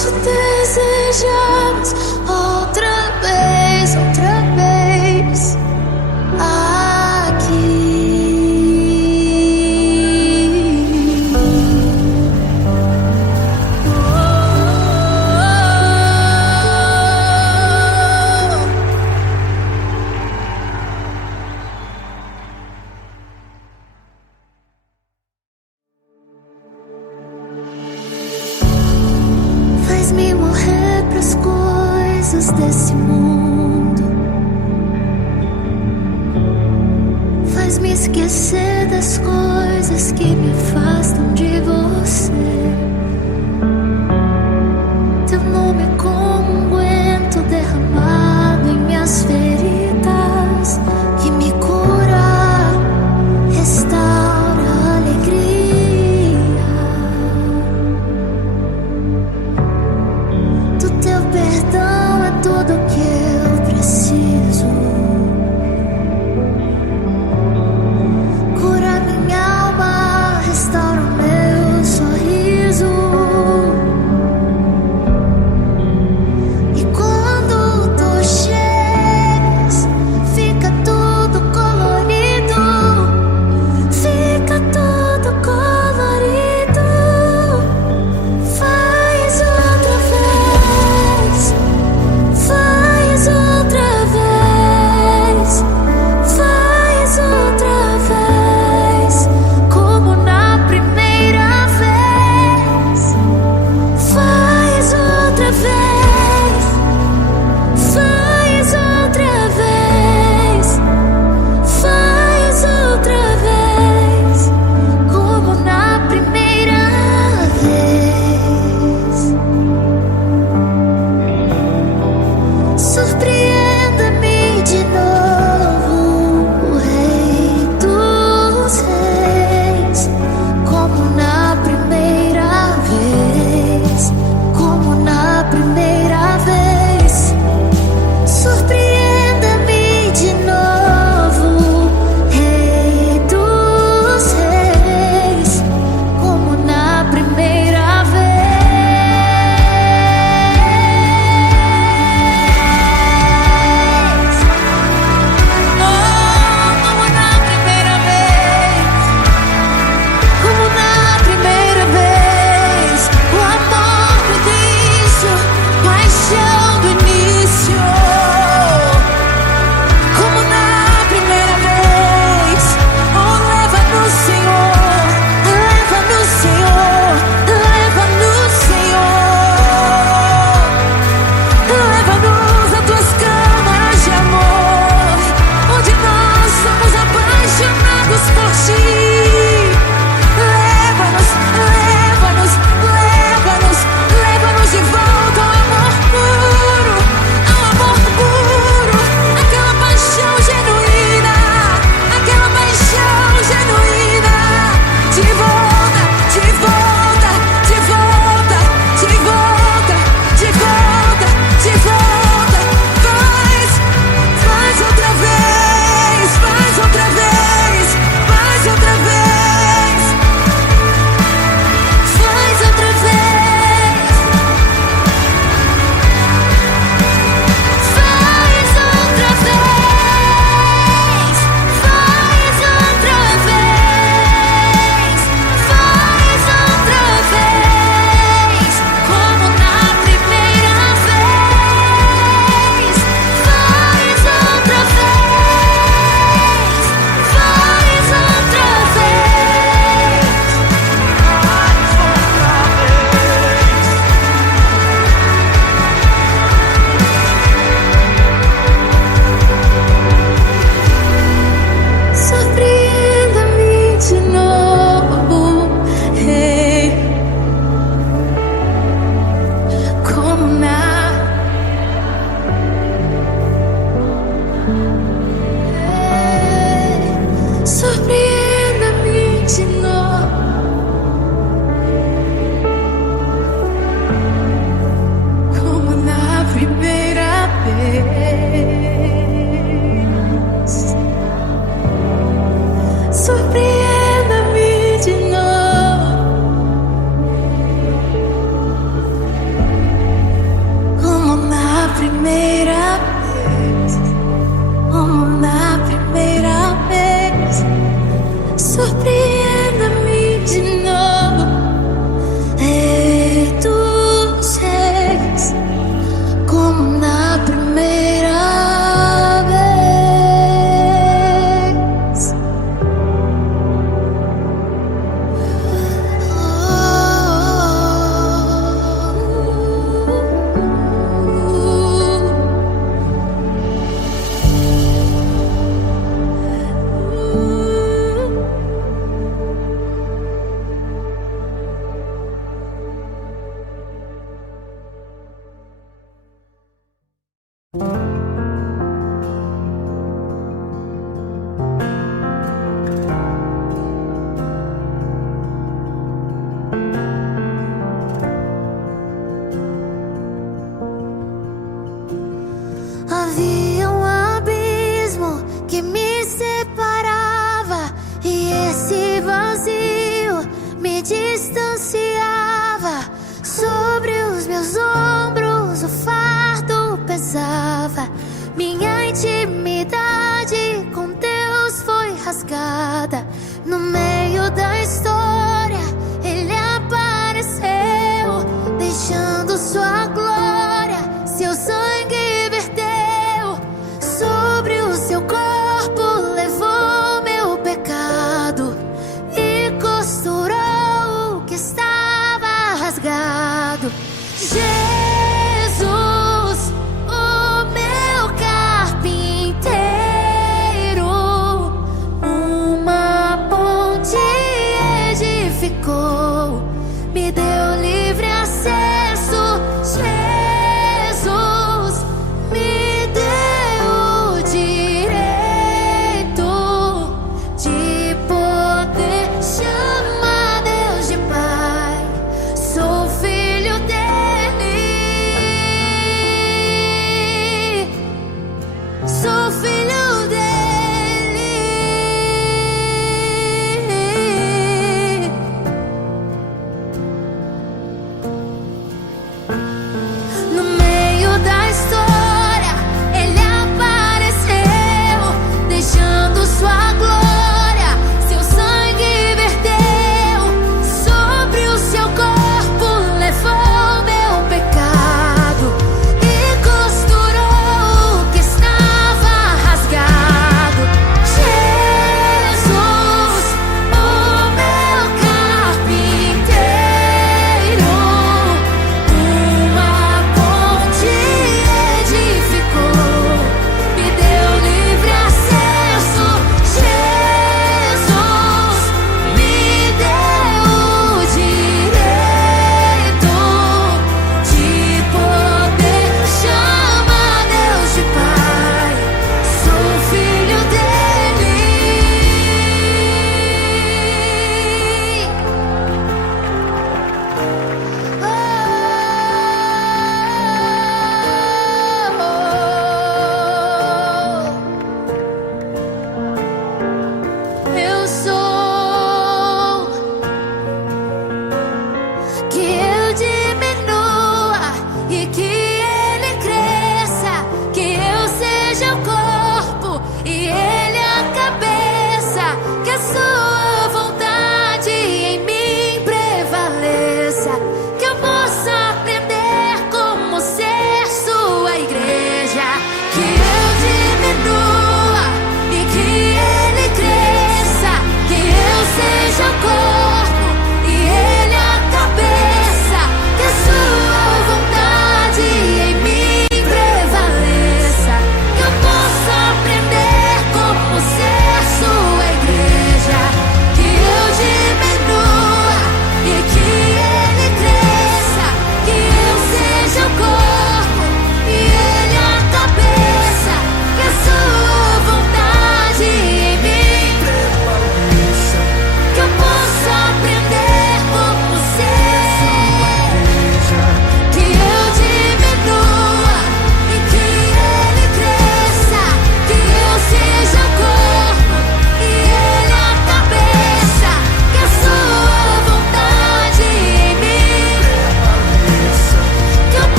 te desejamos outra vez, outra vez aqui. Faz-me morrer pras coisas desse mundo, faz-me esquecer das coisas que me afastam de você. Teu nome é como um unguento derramado em minhas feridas, que me cura, restaura a alegria. Do teu perdão é tudo que eu preciso. Cura minha alma, restaura o meu sorriso. E quando tu chegas, fica tudo colorido. Fica tudo colorido. Faz outra vez. Faz outra primeira vez, como na primeira vez. Surpreenda-me de novo, e tu sais como na primeira vez. Havia um abismo que me separava, e esse vazio me distanciava. Sobre os meus ombros o fardo pesava, minha intimidade com Deus foi rasgada. No meio da história Ele apareceu, deixando sua glória, seu sangue verteu. Sobre o seu corpo levou meu pecado e costurou o que estava rasgado. Jesus, o meu carpinteiro, uma ponte edificou, me deu livre acesso. Jesus me deu o direito de poder chamar Deus de Pai. Sou filho dele, sou filho dele. No meio da história Ele apareceu, deixando sua glória, seu sangue verteu. Sobre o seu corpo levou meu pecado e costurou o que estava rasgado. Jesus, o meu carpinteiro, uma ponte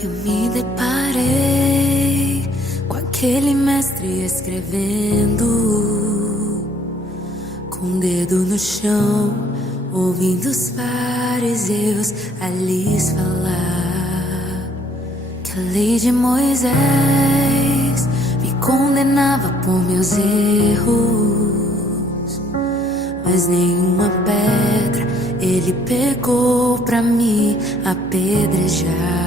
Eu me deparei com aquele mestre escrevendo, com o dedo no chão, ouvindo os fariseus a lhes falar que a lei de Moisés me condenava por meus erros, mas nenhuma pedra ele pegou pra me apedrejar.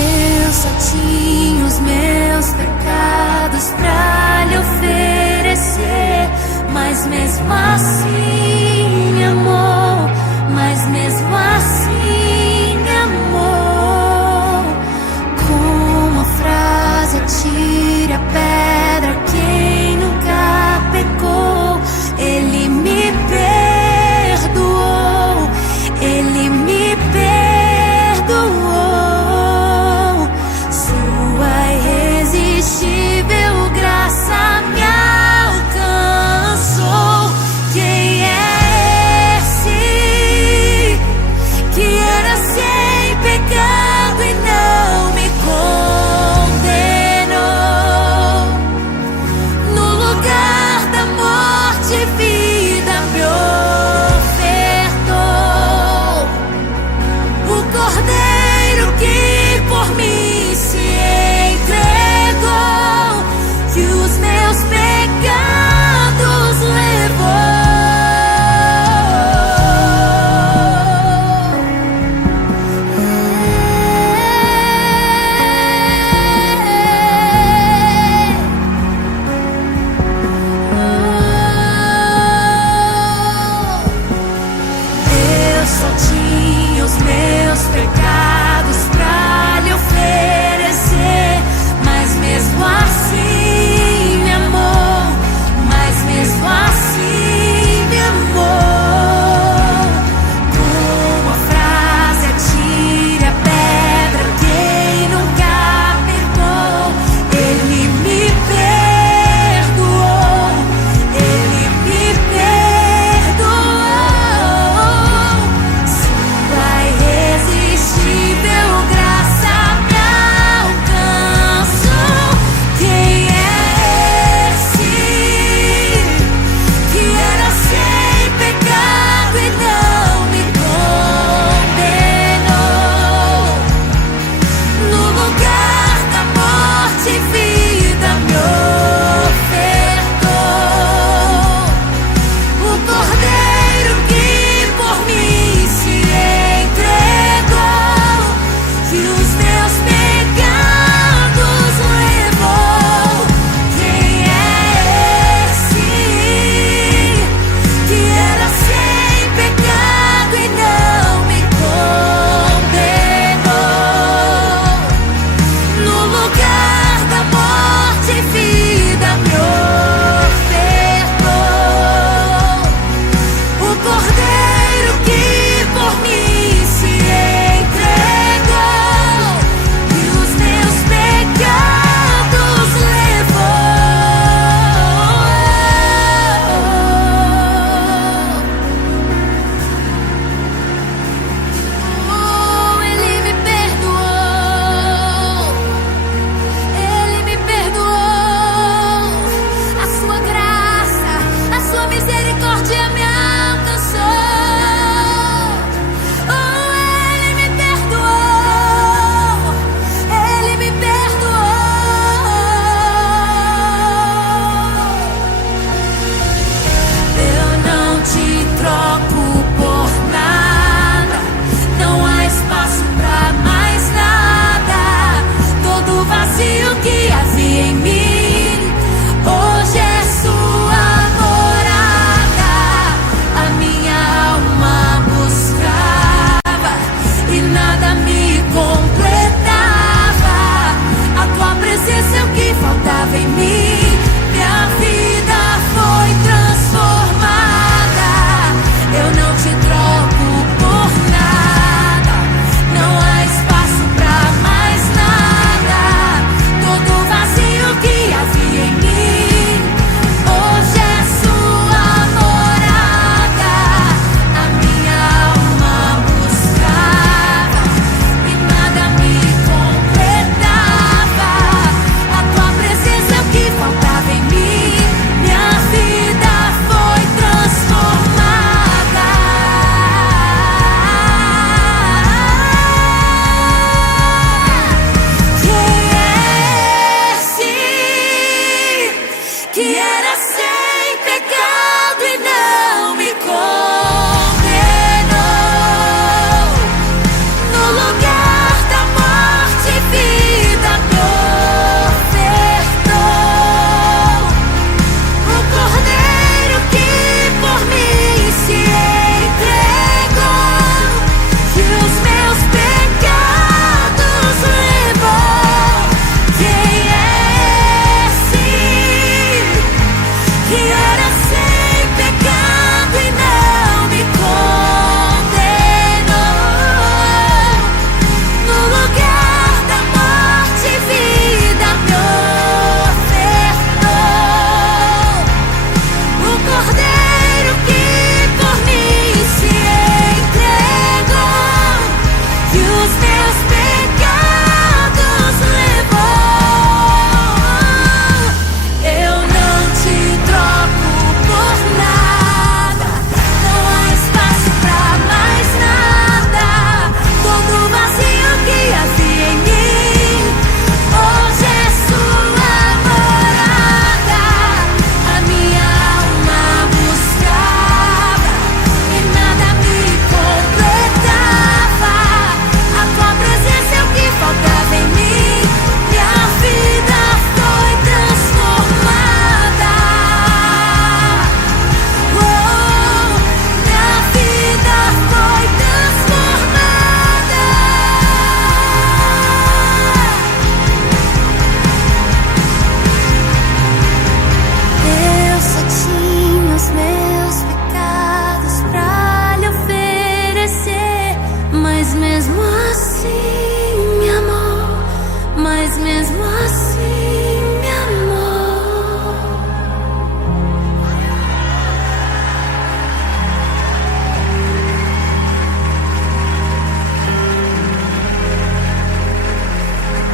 Eu só tinha os meus pecados pra lhe oferecer, mas mesmo assim me amou, mas mesmo assim me amou. Com uma frase atire a pedra quem nunca pecou. Ele me perdoou, ele me perdoou. Sua irresistível graça me alcançou. Quem é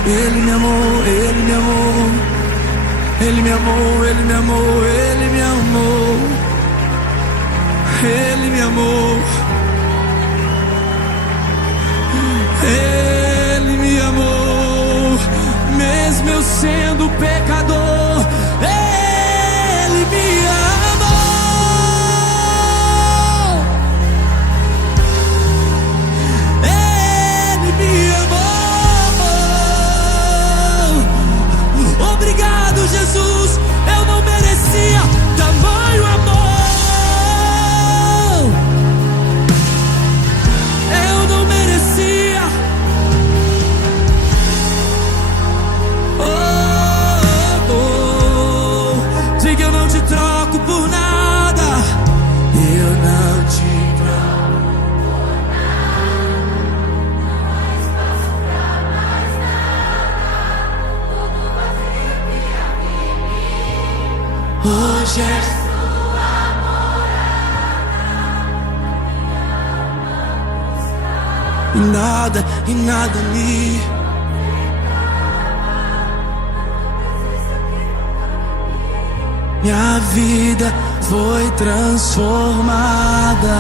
Ele me amou, Ele me amou. Ele me amou, Ele me amou, Ele me amou. Ele me amou. Ele me amou, mesmo eu sendo pecador. Ele me amou. Ele me amou. Obrigado, Jesus. Eu não merecia tamanho amor. Eu não merecia. Diga: eu não te troco por nada. Eu não te troco por nada. Não há espaço pra mais nada. Tudo vazio que habita em mim. Hoje é sua morada. E nada me minha vida foi transformada.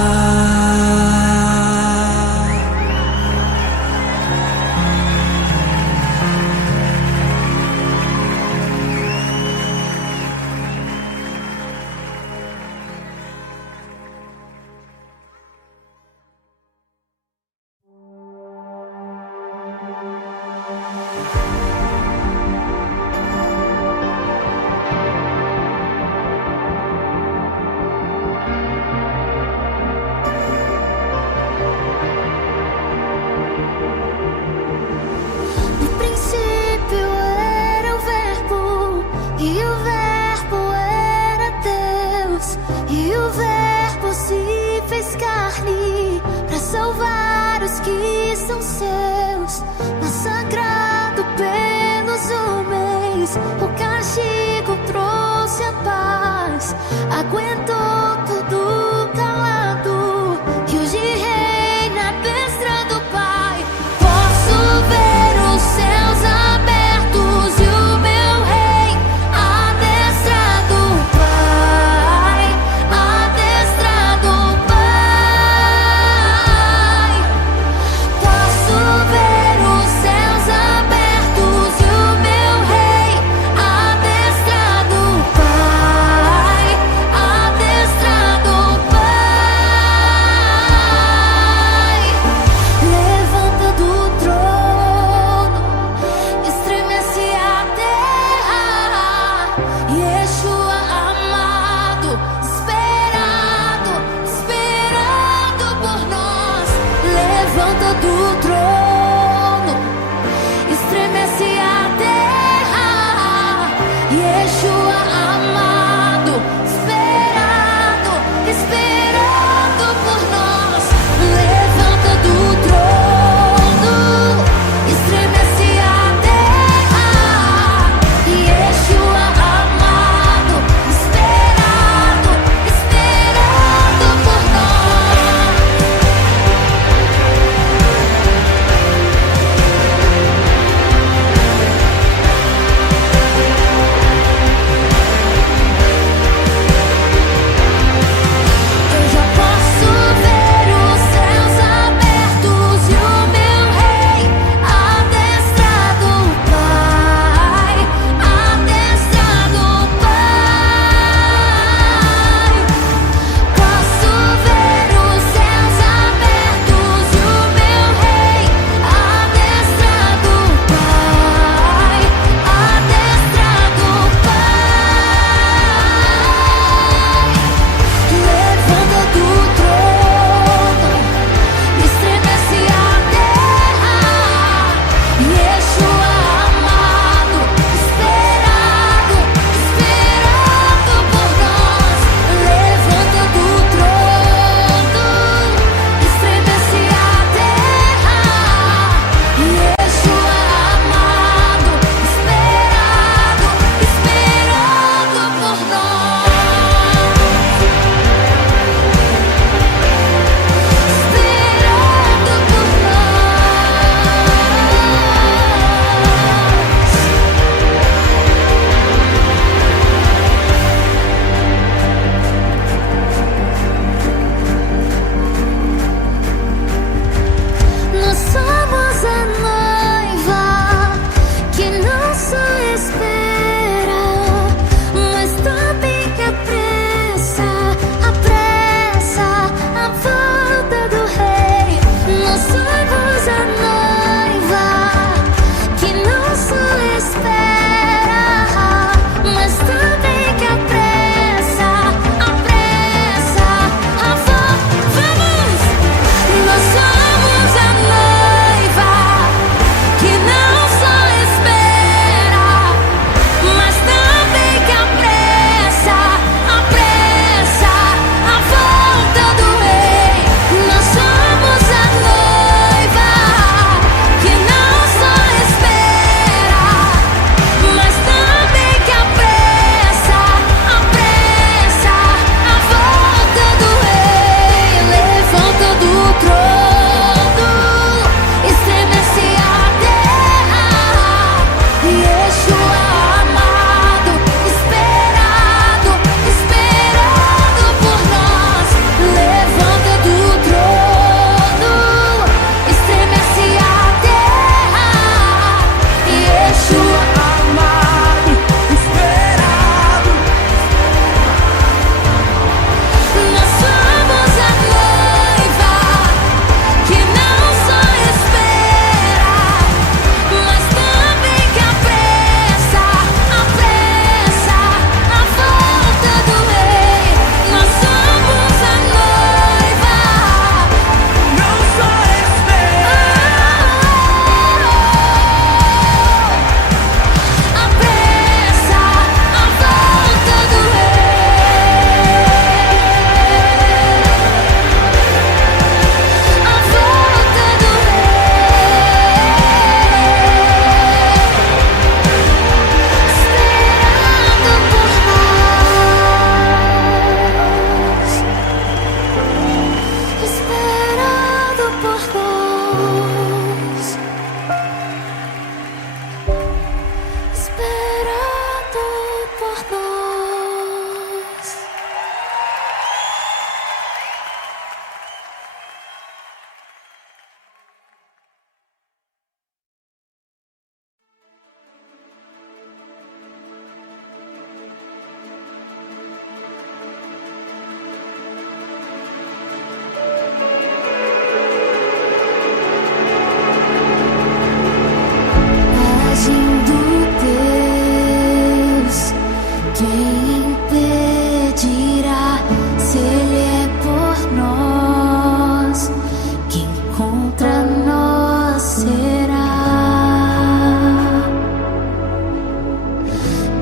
contra nós será?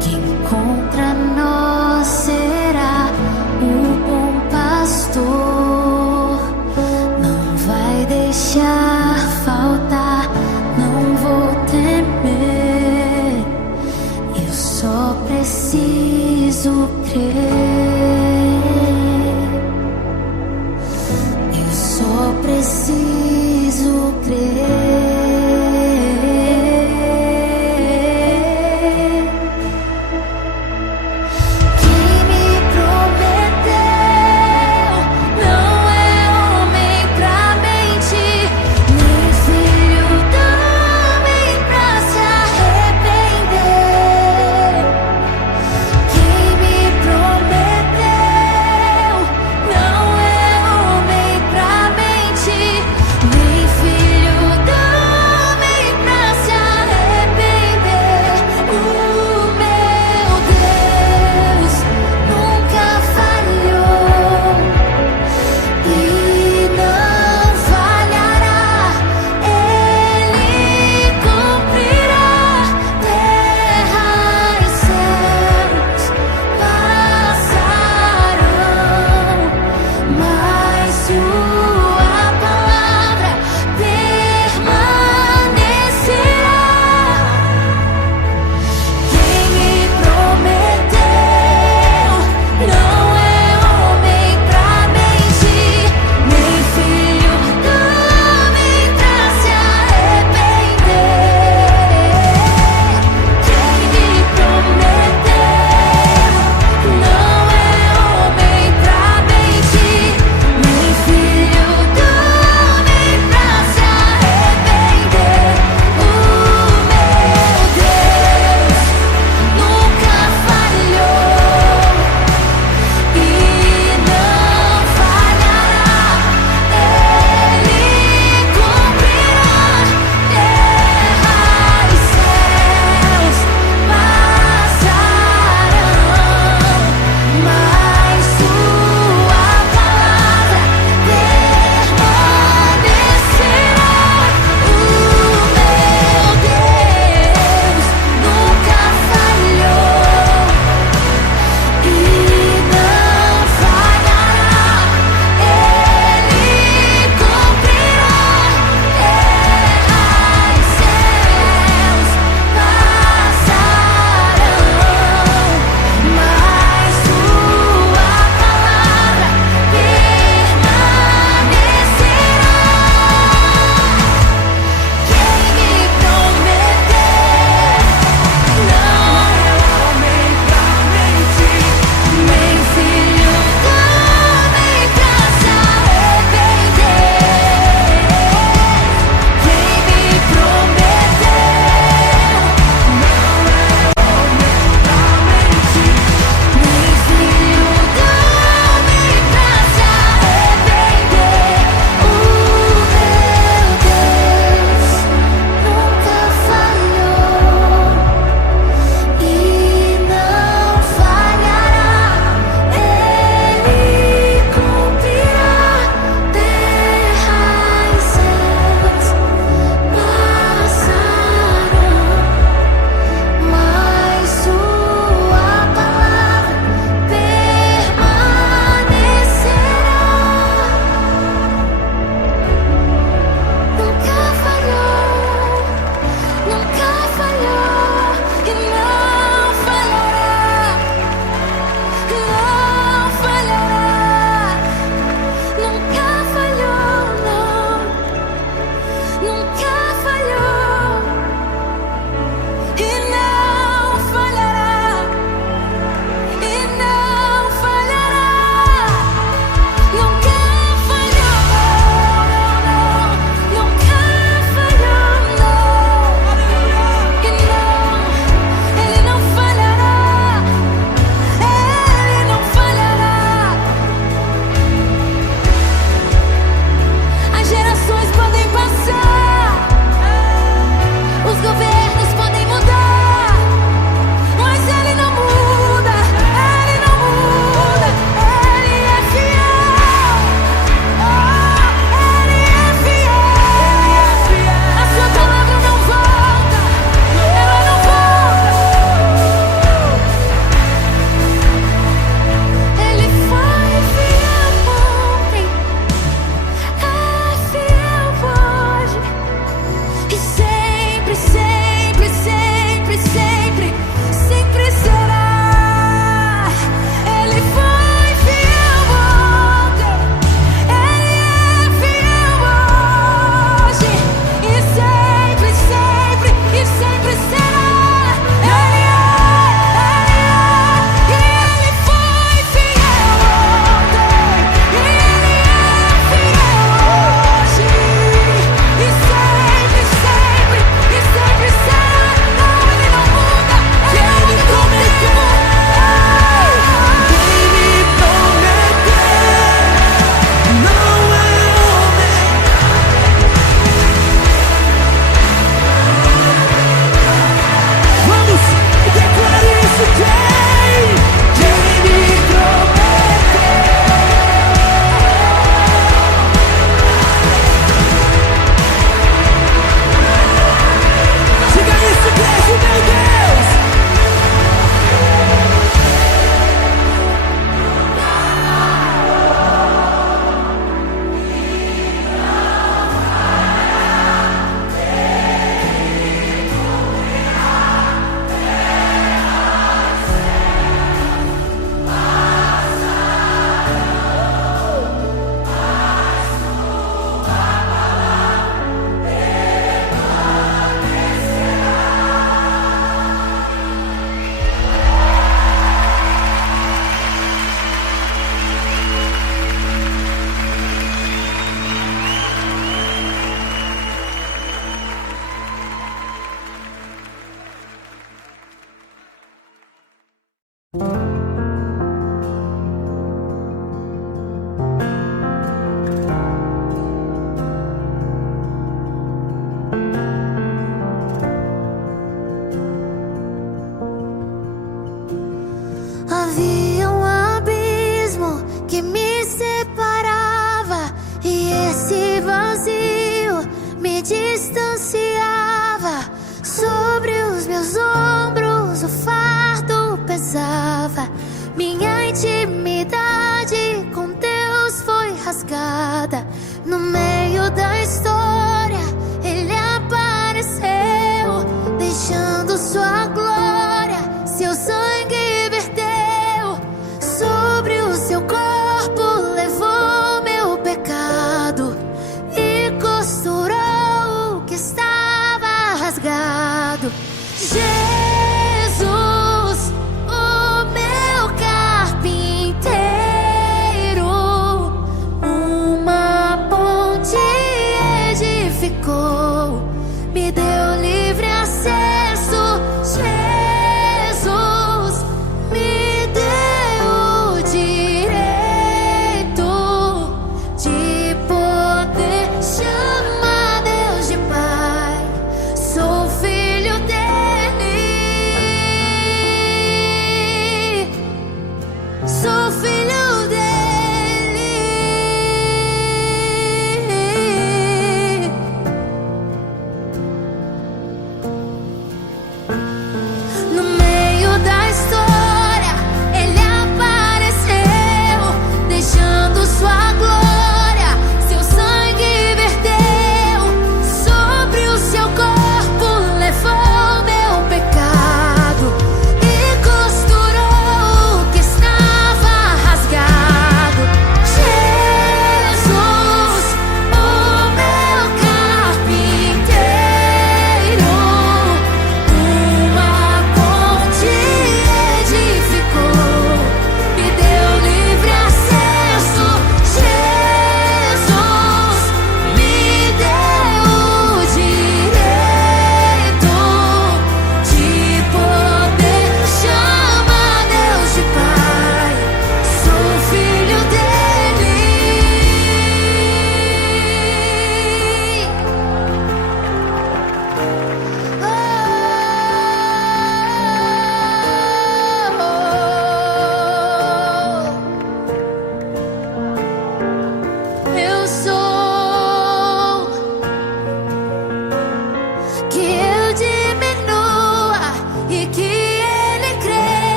Quem contra nós será? O bom pastor não vai deixar faltar, não vou temer, eu só preciso crer, eu só preciso crer. distanciava, sobre os meus ombros o fardo pesava. Minha intimidade com Deus foi rasgada. No meio da história Ele apareceu, deixando sua glória, seu sangue verteu. Sobre o seu corpo levou meu pecado e costurou o que estava rasgado. Jesus, o meu carpinteiro, uma ponte edificou, me deu livre acesso. Jesus me deu o direito de poder chamar Deus de Pai. Sou filho dele, sou filho dele.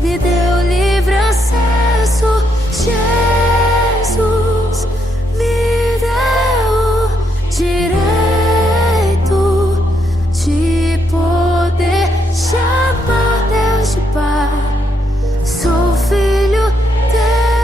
me deu livre acesso. Jesus me deu o direito de poder chamar Deus de Pai. Sou filho dele.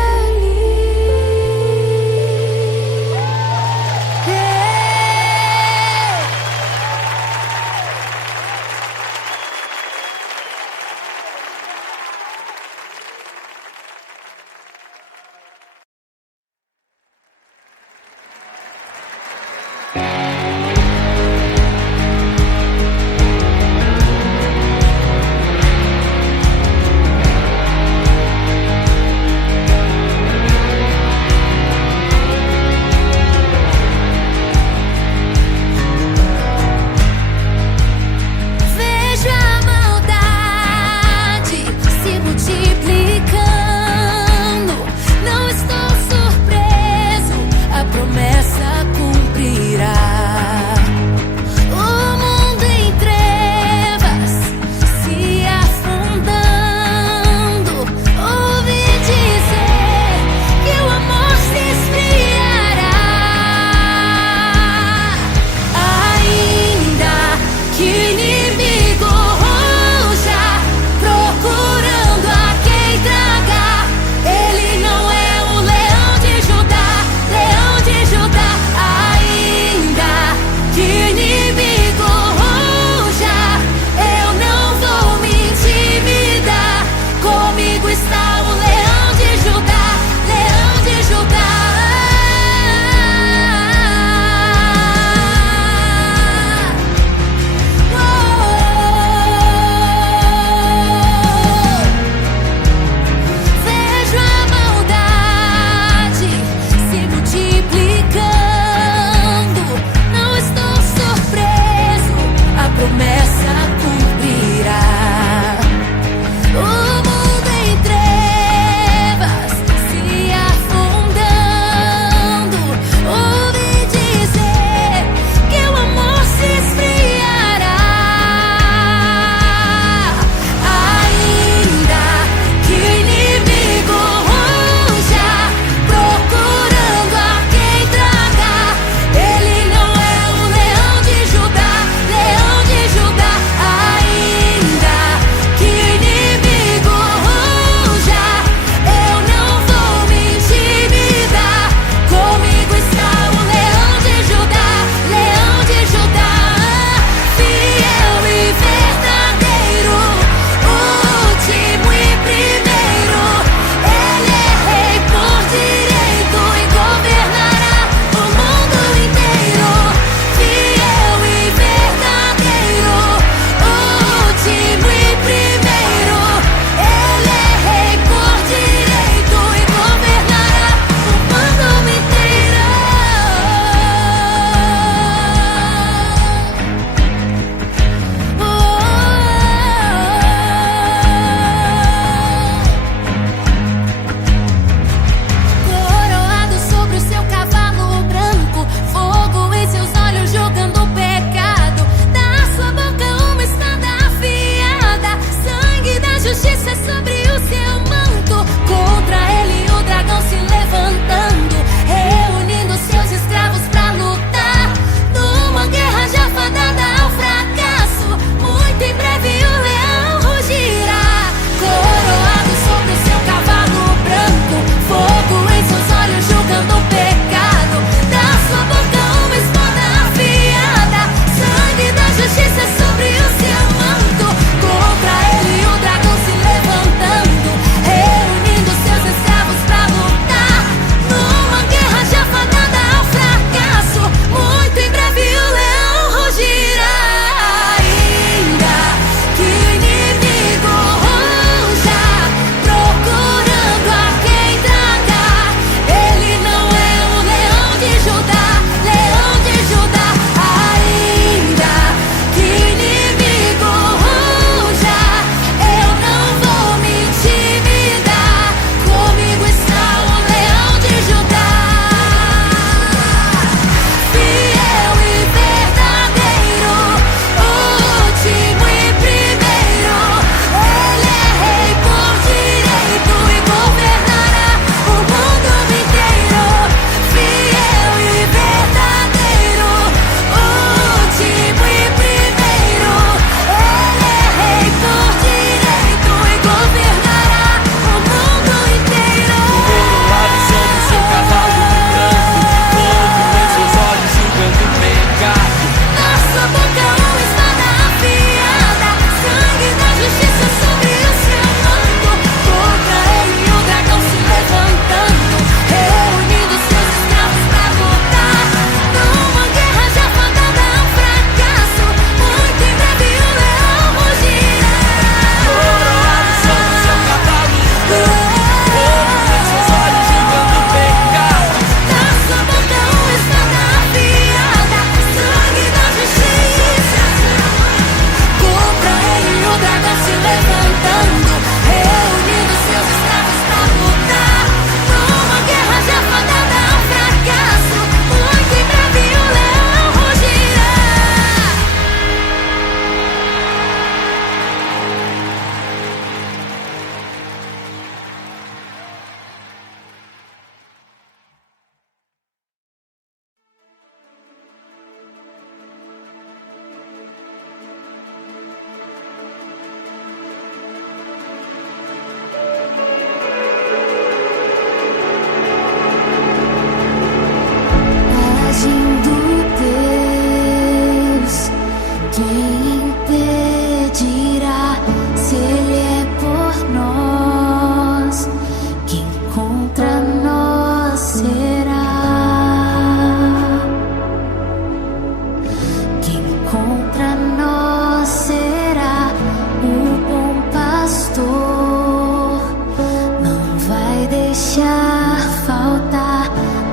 deixar faltar,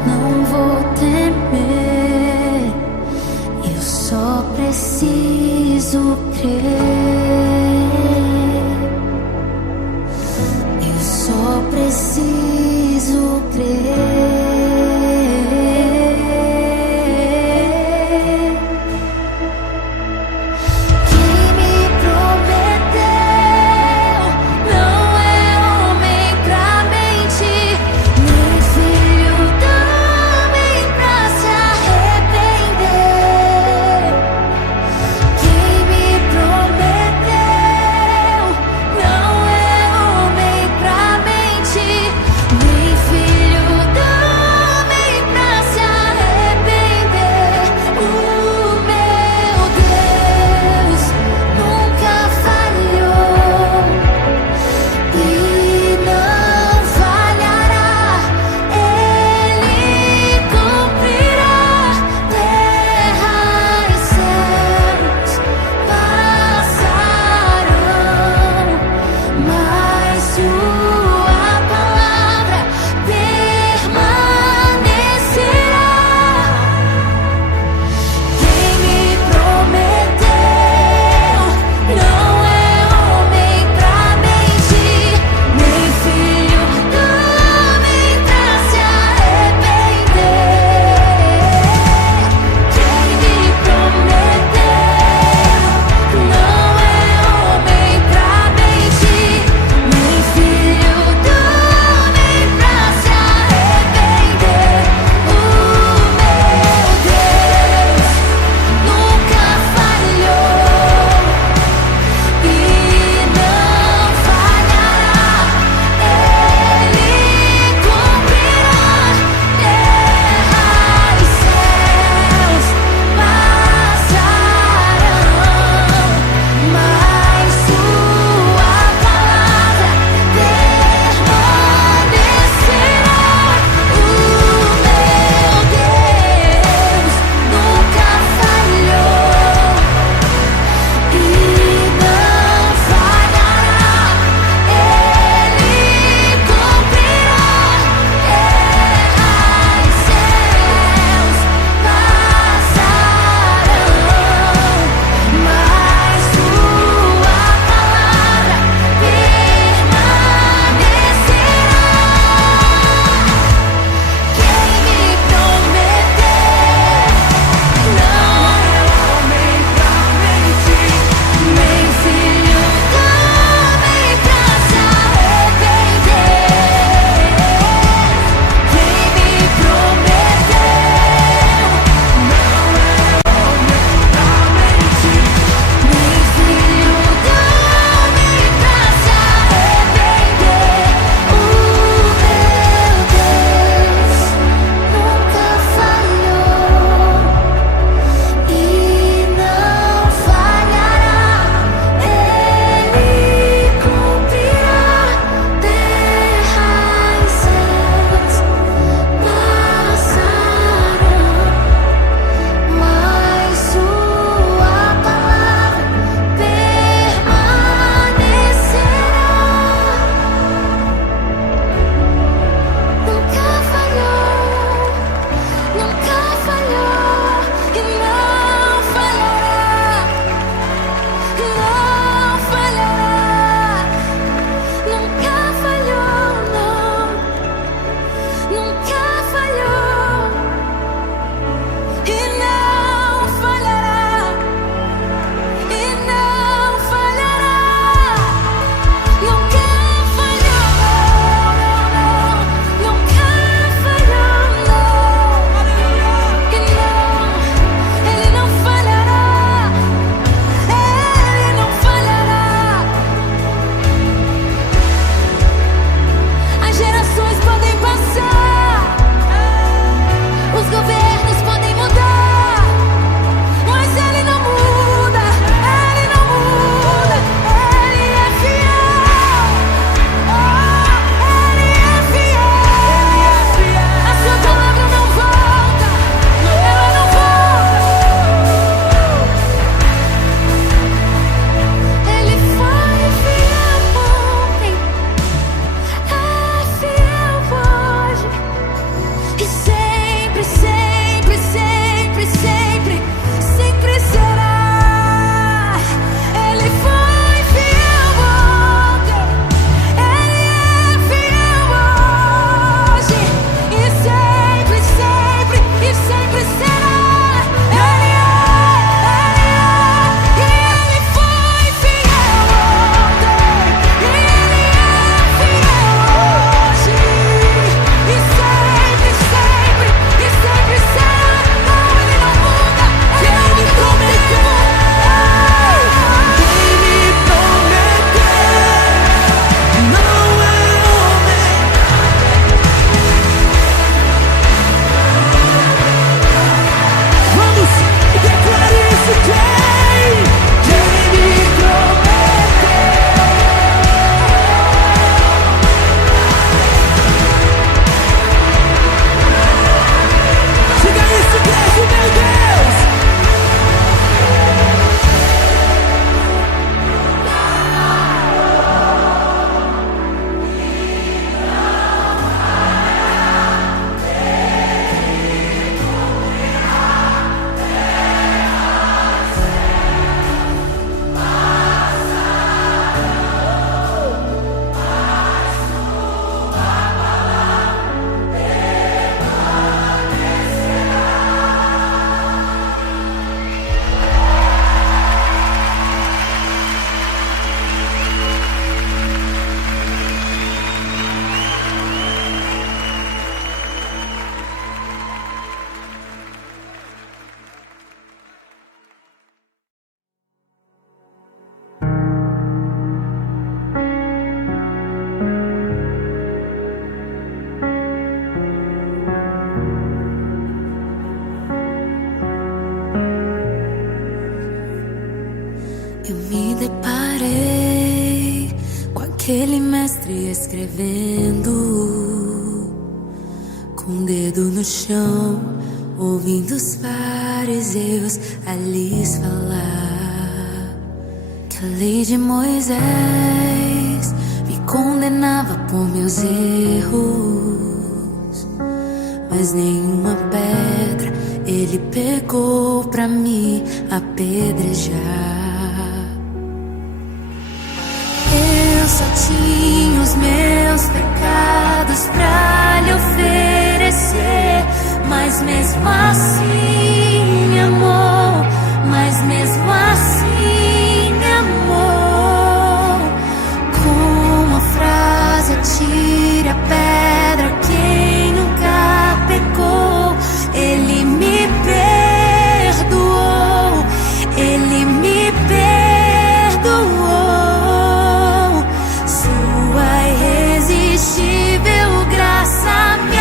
não vou temer. Eu só preciso crer. Eu só preciso crer. mestre escrevendo, com o dedo no chão, ouvindo os fariseus a lhes falar que a lei de Moisés me condenava por meus erros, mas nenhuma pedra ele pegou pra me apedrejar. Eu só tinha os meus pecados pra lhe oferecer, mas mesmo assim me amou, mas mesmo assim me amou. Com a frase atire a pedra quem nunca pecou, ele me perdoou, ele me perdoou. Sua irresistível graça me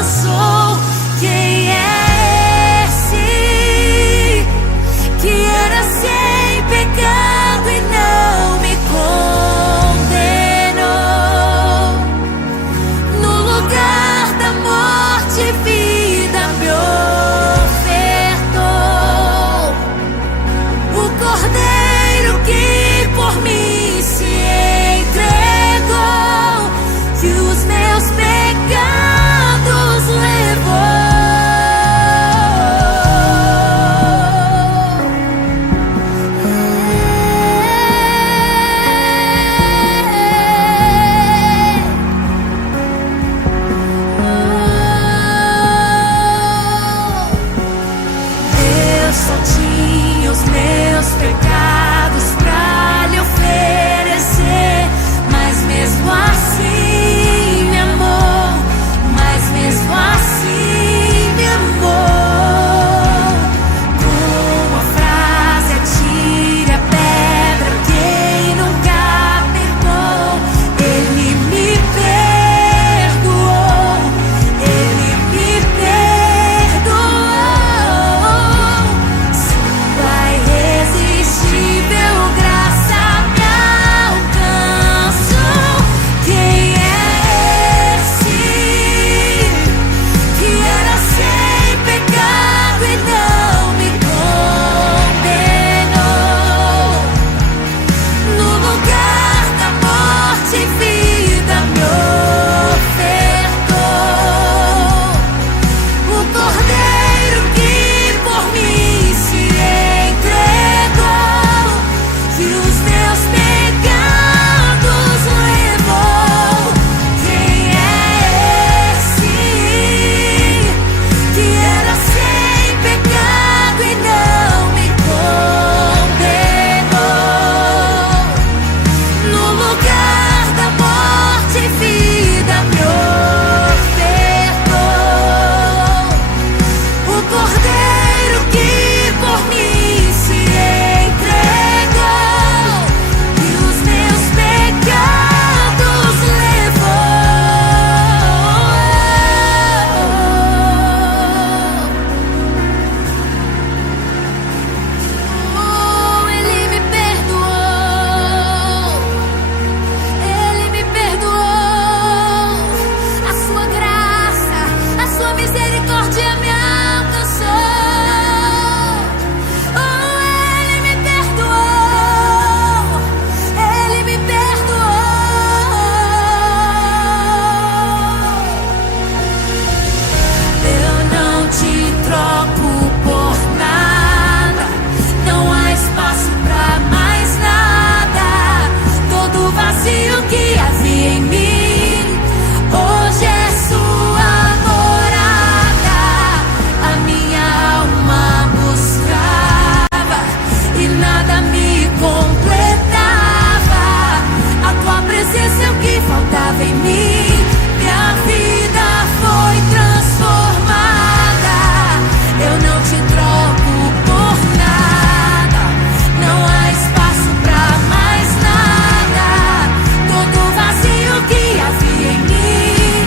alcançou. Quem é esse que era sem pecado e não me condenou? No lugar da morte, vida me ofertou. O Cordeiro que por mim se entregou, que os meus pecados levou. Eu só tinha os meus pecados pra lhe oferecer, mas mesmo assim me amou, mas mesmo assim me amou. Com a frase atire a pedra quem nunca pecou, ele me perdoou, ele me perdoou. Sua irresistível graça me alcançou. Quem é esse que era sem pecado e não me condenou? No lugar da morte, vida me ofertou. O Cordeiro que por mim se entregou, que os meus pecados levou. Quem é esse que era sem pecado e não me condenou? No lugar da morte, vida me ofertou. O Cordeiro que por mim se entregou, que os meus pecados levou. Ele me perdoou, ele me perdoou. A sua graça, a sua misericórdia me alcançou. Ele me perdoou, ele me perdoou. Eu não te troco por nada, não há espaço pra mais nada. Todo vazio que havia em mim, hoje é sua morada. A minha alma buscava e nada me completava. A tua presença é o que faltava em mim. Minha vida foi transformada. Eu não te troco por nada, não há espaço pra mais nada. Todo vazio que havia em mim,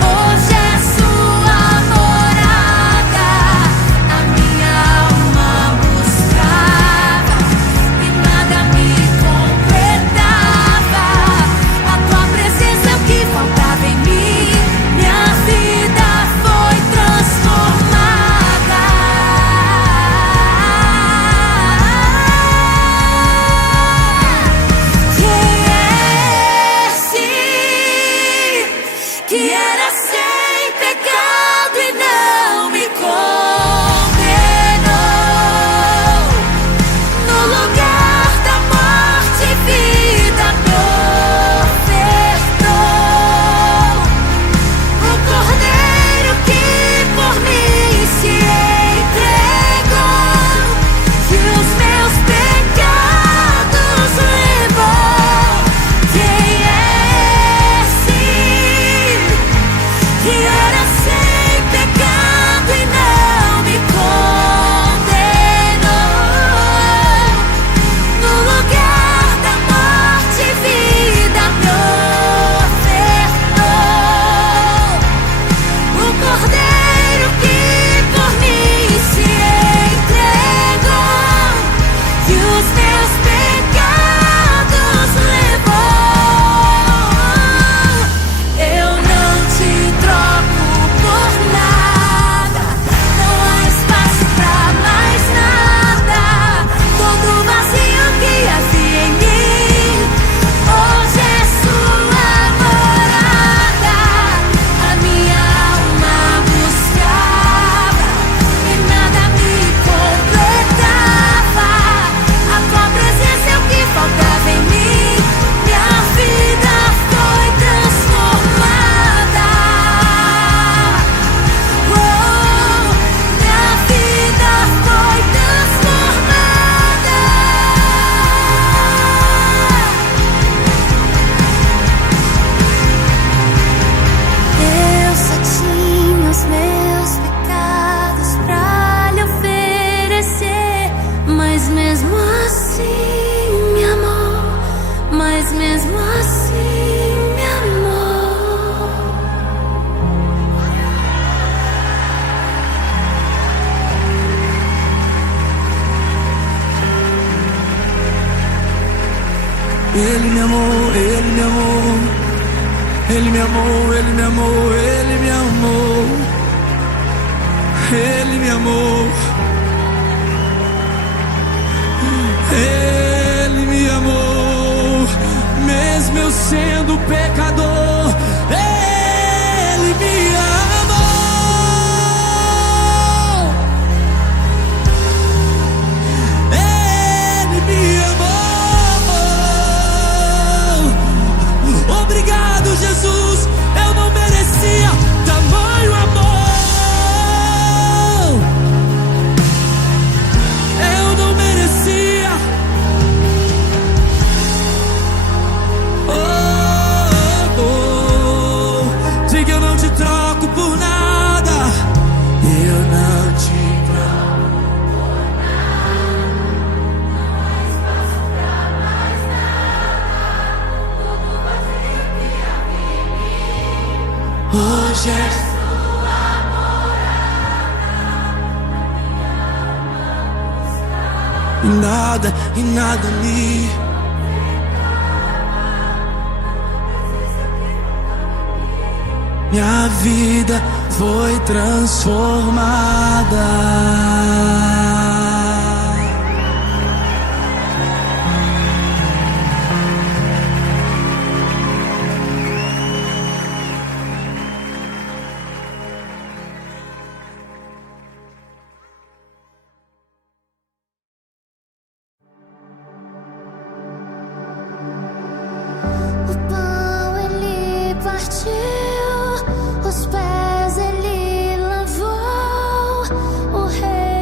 hoje é sua morada. A minha alma buscava e nada me completava. Ele me amou, Ele me amou, Ele me amou, Ele me amou, Ele me amou, Ele me amou, mesmo eu sendo pecador, Ele me amou, Ele me amou. Obrigado, Jesus, eu não merecia tamanho amor. Eu não merecia. Sei que eu não te troco por nada. Eu não te troco por nada. Não há espaço pra mais nada. Tudo vazio que havia em mim. Hoje é sua morada. Na minha alma buscar. E nada me minha vida foi transformada. O pão ele partiu, os pés ele lavou, o rei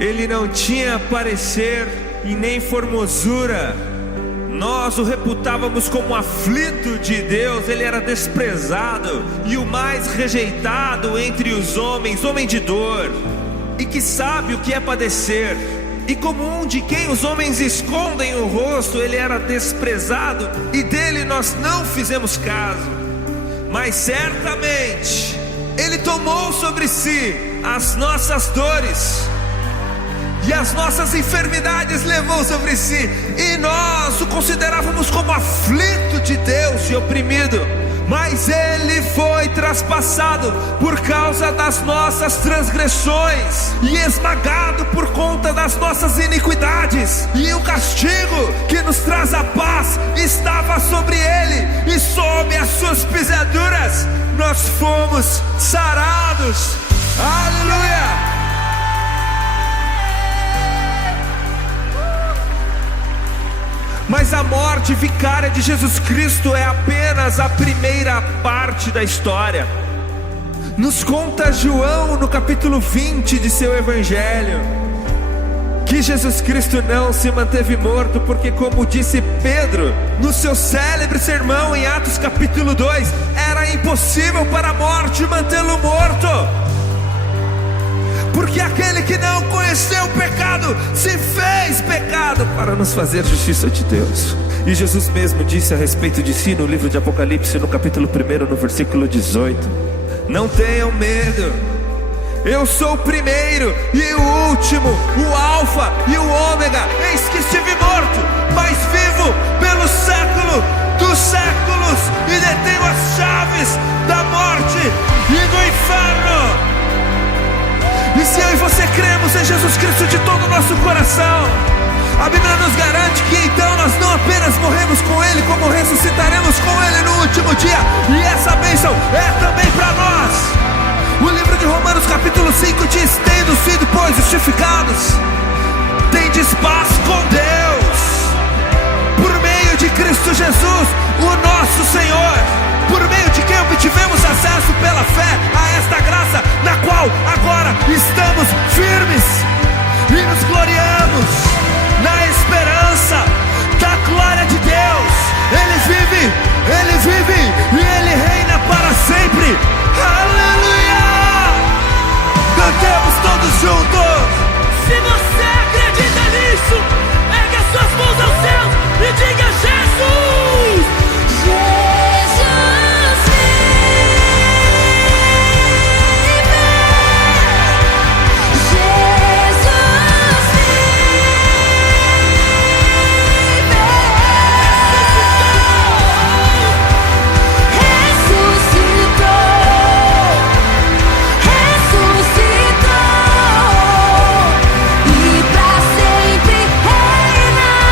ele não tinha parecer e nem formosura. Nós o reputávamos como aflito de Deus. Ele era desprezado e o mais rejeitado entre os homens, homem de dor, e que sabe o que é padecer. E como um de quem os homens escondem o rosto, ele era desprezado e dele nós não fizemos caso. Mas certamente ele tomou sobre si as nossas dores e as nossas enfermidades levou sobre si, e nós o considerávamos como aflito de Deus e oprimido. Mas ele foi traspassado por causa das nossas transgressões e esmagado por conta das nossas iniquidades. E o castigo que nos traz a paz estava sobre ele, e sob as suas pisaduras nós fomos sarados. Aleluia! Mas a morte vicária de Jesus Cristo é apenas a primeira parte da história. Nos conta João no capítulo 20 de seu evangelho que Jesus Cristo não se manteve morto, porque, como disse Pedro no seu célebre sermão em Atos capítulo 2, era impossível para a morte mantê-lo morto. Porque aquele que não conheceu o pecado se fez pecado para nos fazer justiça de Deus. E Jesus mesmo disse a respeito de si no livro de Apocalipse, no capítulo 1, no versículo 18: não tenham medo, eu sou o primeiro e o último, o alfa e o ômega. Eis que estive morto, mas vivo pelo século dos séculos, e detenho as chaves da morte e do inferno. E se eu e você cremos em Jesus Cristo de todo o nosso coração, a Bíblia nos garante que então nós não apenas morremos com Ele, como ressuscitaremos com Ele no último dia. E essa bênção é também para nós. O livro de Romanos capítulo 5 diz: tendo sido, pois, justificados, tendes paz com Deus, por meio de Cristo Jesus, o nosso Senhor, por meio de quem obtivemos acesso pela fé a esta graça, na qual agora estamos firmes e nos gloriamos na esperança da glória de Deus. Ele vive e Ele reina para sempre. Aleluia! Cantemos todos juntos. Se você acredita nisso, ergue as suas mãos aos céus e diga: Jesus! Jesus vive, Jesus ressuscitou, e pra sempre reinará.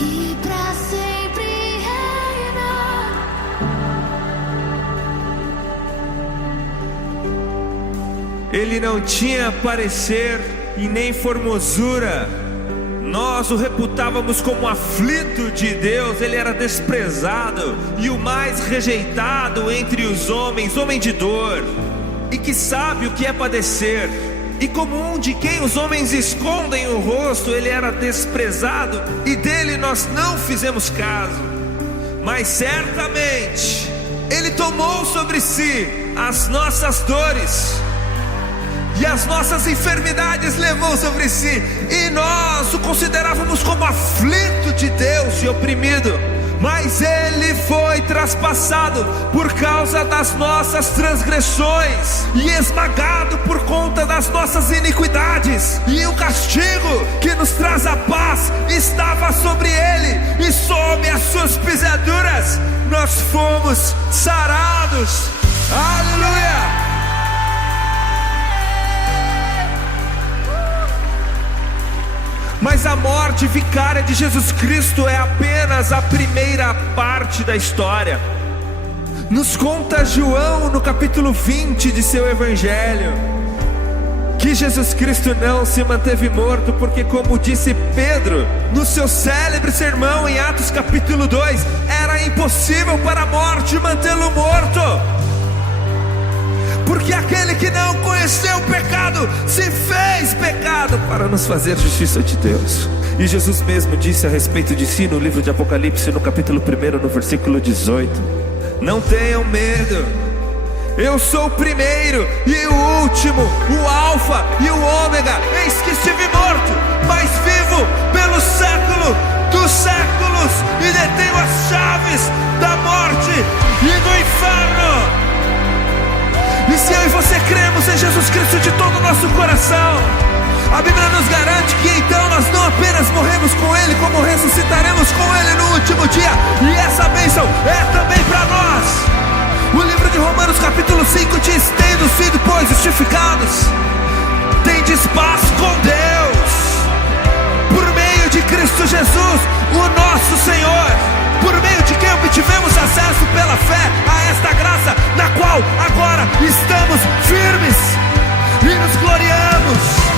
e pra sempre reinar. Ele não tinha parecer e nem formosura. Nós o reputávamos como aflito de Deus. Ele era desprezado e o mais rejeitado entre os homens, homem de dor, e que sabe o que é padecer. E como um de quem os homens escondem o rosto, ele era desprezado, e dele nós não fizemos caso. Mas certamente ele tomou sobre si as nossas dores e as nossas enfermidades levou sobre si, e nós o considerávamos como aflito de Deus e oprimido. Mas ele foi traspassado por causa das nossas transgressões e esmagado por conta das nossas iniquidades. E o castigo que nos traz a paz estava sobre ele, e sob as suas pisaduras nós fomos sarados. Aleluia! Mas a morte vicária de Jesus Cristo é apenas a primeira parte da história. Nos conta João no capítulo 20 de seu evangelho que Jesus Cristo não se manteve morto, porque, como disse Pedro no seu célebre sermão em Atos capítulo 2, era impossível para a morte mantê-lo morto. Porque aquele que não conheceu o pecado se fez pecado para nos fazer justiça de Deus. E Jesus mesmo disse a respeito de si no livro de Apocalipse, no capítulo 1, no versículo 18: não tenham medo, eu sou o primeiro e o último, o alfa e o ômega. Eis que estive morto, mas vivo pelo século dos séculos, e detenho as chaves da morte e do inferno. E se eu e você cremos em Jesus Cristo de todo o nosso coração, a Bíblia nos garante que então nós não apenas morremos com Ele, como ressuscitaremos com Ele no último dia. E essa bênção é também para nós. O livro de Romanos capítulo 5 diz: tendo sido, pois, justificados, tendes paz com Deus, por meio de Cristo Jesus, o nosso Senhor, por meio de quem obtivemos acesso pela fé a esta graça, na qual agora estamos firmes e nos gloriamos.